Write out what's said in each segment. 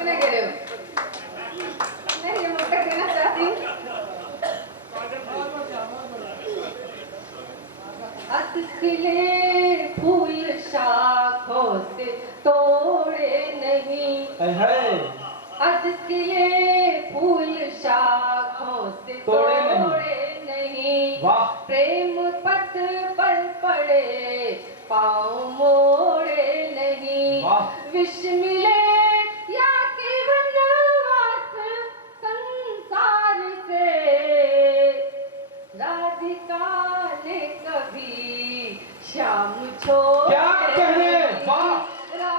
कह रहे हो? मैं ये मौका देना चाहती हूँ। अटकले फूल शाखों से तोड़े नहीं, अटकले फूल शाखों से तोड़े नहीं। प्रेम पथ पर पड़े पाँव मोड़े नहीं। विष मिले या कि वनवास संसार से, राधिका ने कभी श्याम छोड़े। क्या कहने? वाह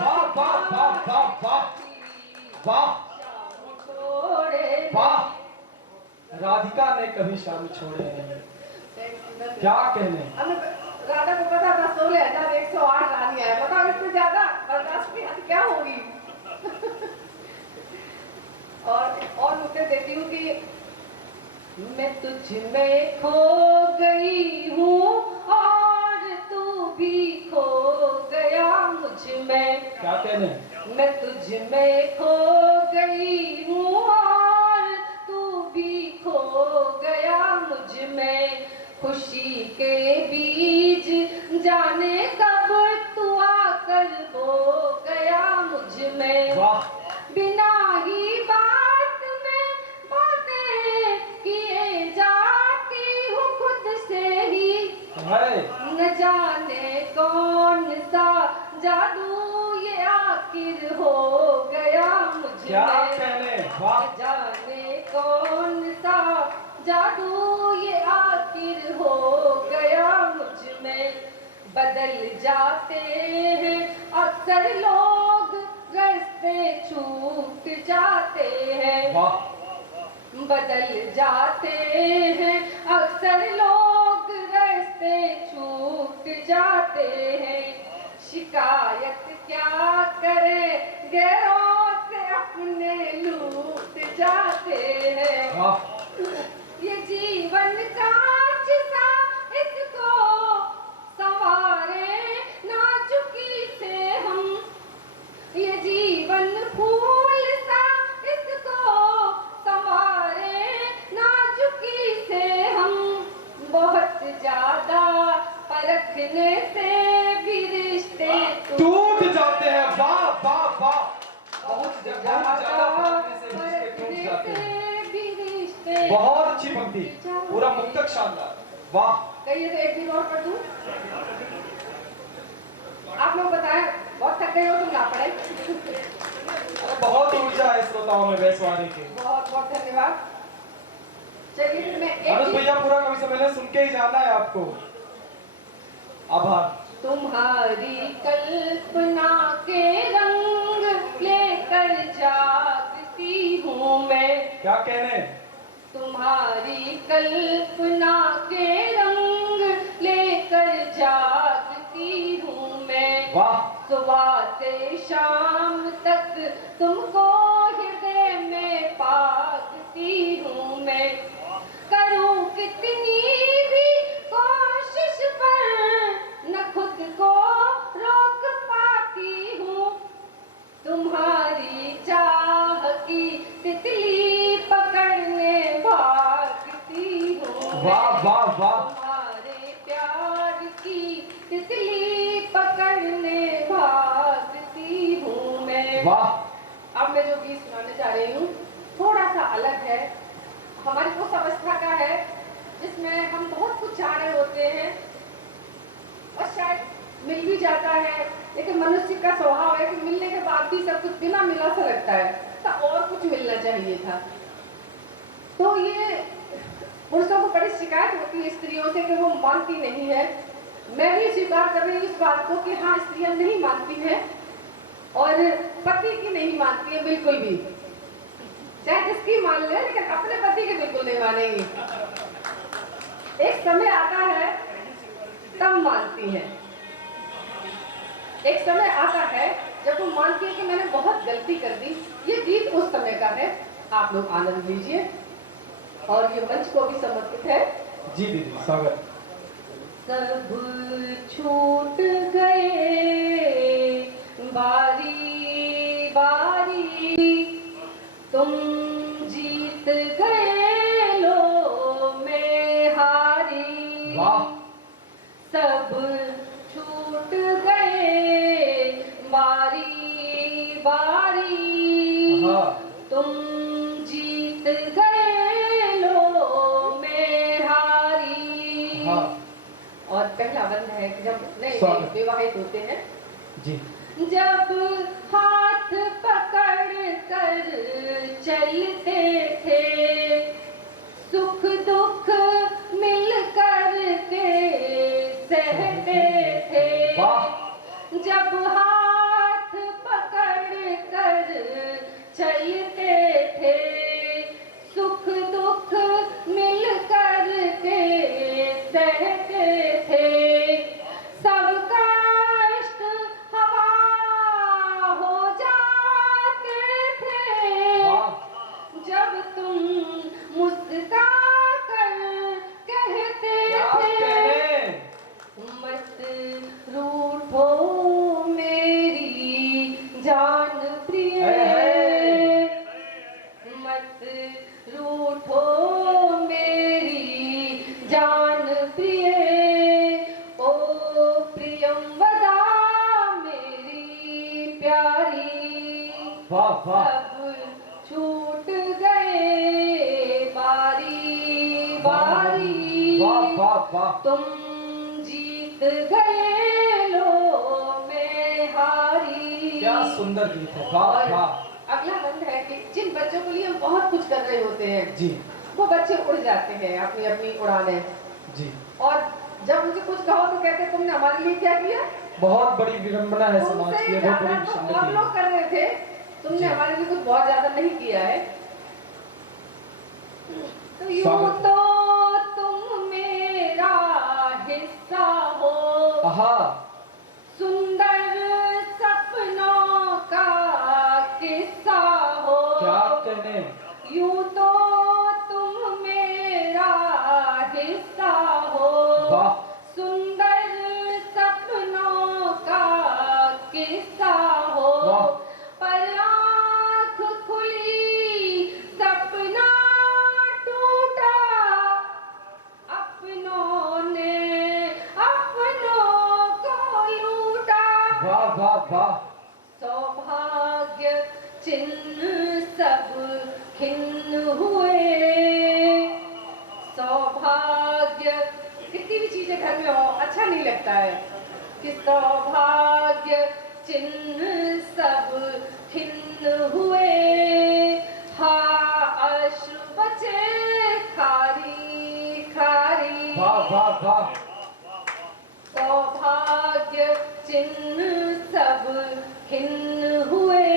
वाह वाह वाह वाह वाह वाह श्याम छोड़े। वाह, राधिका ने कभी श्याम छोड़े नहीं। क्या कहने? राधा को पता था 16,108 रानी है, बताओ इससे ज्यादा बर्दाश्त की हद क्या होगी। और उत्तर देती हूँ कि मैं तुझ में खो गई हूँ और तू भी खो गया मुझ में। क्या कहने? मैं तुझ में खो गई हूँ और तू भी खो गया मुझ में। खुशी के बीज जाने कब तू आकर बो गया मुझ में। बिना ही बात में बातें किए जाती हूँ खुद से ही। न जाने कौन सा जादू ये आखिर हो गया मुझ क्या में। कहने? न जाने कौन सा जादू ये आखिर हो गया मुझ में। बदल जाते हैं अक्सर लोग, रास्ते छूट जाते हैं। बदल जाते हैं अक्सर लोग, रास्ते छूट जाते हैं। शिकायत क्या करें गैरों से अपने लूट जाते हैं। ये जीवन कांच सा इसको संवारे नाजुकी से हम। ये जीवन फूल सा इसको संवारे नाजुकी से हम। बहुत ज्यादा परखने से भी रिश्ते टूट जाते हैं। वाह वाह वाह, बहुत ज्यादा परखने से रिश्ते टूट जाते हैं। बहुत अच्छी पंक्ति, पूरा मुक्तक शानदार। वाह, कहिए तो एक दिन और पढ़ दूं। आप लोग बताएं, बहुत थक गए हो तुम ना पढ़े। बहुत ऊर्जा है श्रोताओं में बेसवारी की। बहुत बहुत धन्यवाद। चलिए मैं अनुज भैया पूरा कवि सम्मेलन सुन के ही जाना है आपको। आभार। तुम्हारी कल्पना के रंग लेकर जागती हूँ मैं। क्या कहने? तुम्हारी कल्पना के रंग लेकर जागती हूँ मैं। सुबह से शाम तक तुमको हृदय में पागती हूँ मैं। करूँ कितनी भी कोशिश पर न खुद को रोक पाती हूँ। तुम्हारी चाह की तितली पकड़ने भागती हूँ। वाह वाह वाह, तुम्हारे प्यार की तितली पकड़ने भागती हूँ मैं। वाह। अब मैं जो गीत सुनाने जा रही हूँ थोड़ा सा अलग है। हमारी उस अवस्था का है जिसमें हम बहुत कुछ चाह रहे होते हैं और शायद मिल भी जाता है, लेकिन मनुष्य का स्वभाव है कि मिलने के बाद भी सब कुछ बिना मिला सा लगता है, तो और कुछ मिलना चाहिए था। तो ये पुरुषों को बड़ी शिकायत होती है स्त्रियों से कि वो मानती नहीं है। मैं भी स्वीकार कर रही हूँ इस बात को कि हाँ, स्त्रियां नहीं मानती हैं और पति की नहीं मानती है बिल्कुल भी। चाहे जिसकी मान ले, लेकिन अपने पति के बिल्कुल नहीं मानेंगी। एक समय आता है तब मानती है। एक समय आता है जब वो मानती है कि मैंने बहुत गलती कर दी। ये गीत उस समय का है, आप लोग आनंद लीजिए और ये मंच को भी समर्पित है। जी दीदी, स्वागत। सब छूट गए, बारी बारी तुम जीत गए लो मैं हारी। वाह। सब छूट गए बारी बारी हाँ। तुम जीत गए लो मैं हारी। हाँ। और पहला बंद है कि जब नए स्वागत। विवाहित होते हैं जी। जब हाथ पकड़ कर चलते थे सुख दुख मिल कर के सहते थे। वाह। जब हाथ पकड़ कर चलते थे सुख दुख मिल कर के सहते थे। सब कष्ट हवा हो जाते थे वाह। जब तुम मुस्कुरा कर कहते क्या थे कहने। मत रूठो मेरी जान प्रिय मत रूठो मेरी जान प्रिय ओ प्रियंवदा मेरी प्यारी। वाह वाह। सब छूट गए बारी बारी वाह वाह वाह। तुम जीत गए लो मैं हारी। क्या सुंदर गीत है। वाह और वाह। अगला बंद है कि जिन बच्चों के लिए हम बहुत कुछ कर रहे होते हैं जी। वो बच्चे उड़ जाते हैं अपनी अपनी उड़ाने। जी। और जब उनसे कुछ कहो तो कहते हैं तुमने हमारे लिए क्या किया। बहुत बड़ी विडंबना है समाज तुमसे की, बहुत ज्यादा बड़ी तो और विसंगति लोग है। कर रहे थे तुमने जी। हमारे लिए कुछ बहुत ज्यादा नहीं किया है। तो यूं स्वागत। तो तुम मेरा हिस्सा हो आहा। सुंदर सपनों का किस्सा हो। क्या कहने। यूं तो तुम मेरा हिस्सा हो वाह। सुंदर सपनों का किस्सा हो। वाह। पर आँख खुली सपना टूटा अपनों ने अपनों को लूटा। वाह वाह वाह। सौभाग्य चिन्ह सब खिन्न हुए। सौभाग्य कितनी भी चीजें घर में हो अच्छा नहीं लगता है कि सौभाग्य चिन्ह सब खिन्न हुए। हाँ अश्रु बचे खारी खारी। वाह वाह वाह। सौभाग्य चिन्ह सब खिन्न हुए।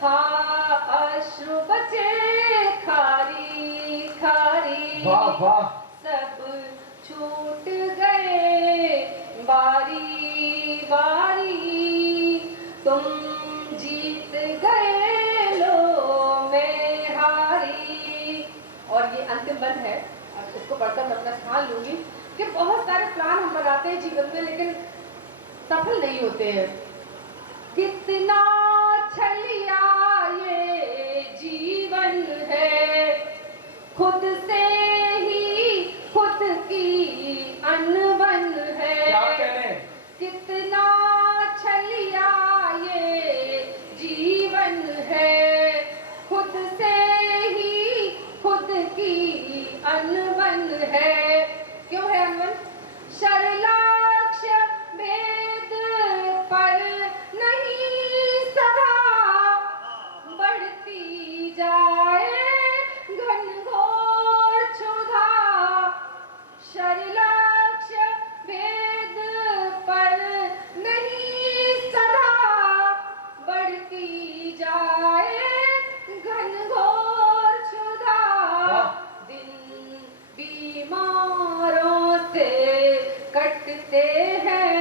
हाँ अश्रु बचे खारी खारी। वाह वाह। सब छूट गए बारी बारी तुम जीत गए लो मैं हारी। और ये अंतिम बंद है अब इसको पढ़कर मैं अपना स्थान लूंगी कि बहुत सारे प्लान हम बनाते हैं जीवन में लेकिन सफल नहीं होते हैं। कितना छलिया ये जीवन है खुद से ही खुद की अनबन है। क्या कहने। कितना छलिया ये जीवन है खुद से ही खुद की अनबन है। क्यों है अनबन। शरलाक्ष्य भेद पर नहीं सदा बढ़ती जाए घनघोर क्षुधा। शरलाक्ष्य भेद पर नहीं सदा बढ़ती जाए घनघोर क्षुधा। दिन बीमारों से कटते हैं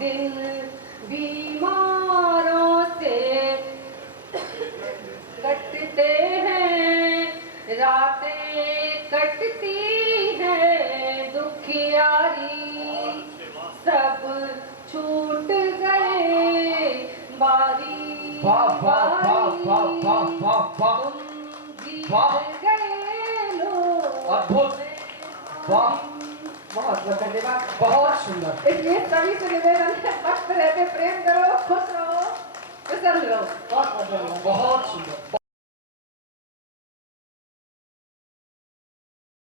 दिन बीमारों से कटते हैं रातें कटती हैं दुखियारी। सब छूट गए वाह वाह वाह वाह वाह वाह वाह वाह अद्भुत वाह बहुत बहुत धन्यवाद। बहुत सुंदर इसलिए सभी से निवेदन है, मस्त रहते, प्रेम करो, खुश रहो, प्रसन्न रहो। बहुत बहुत धन्यवाद। बहुत सुंदर।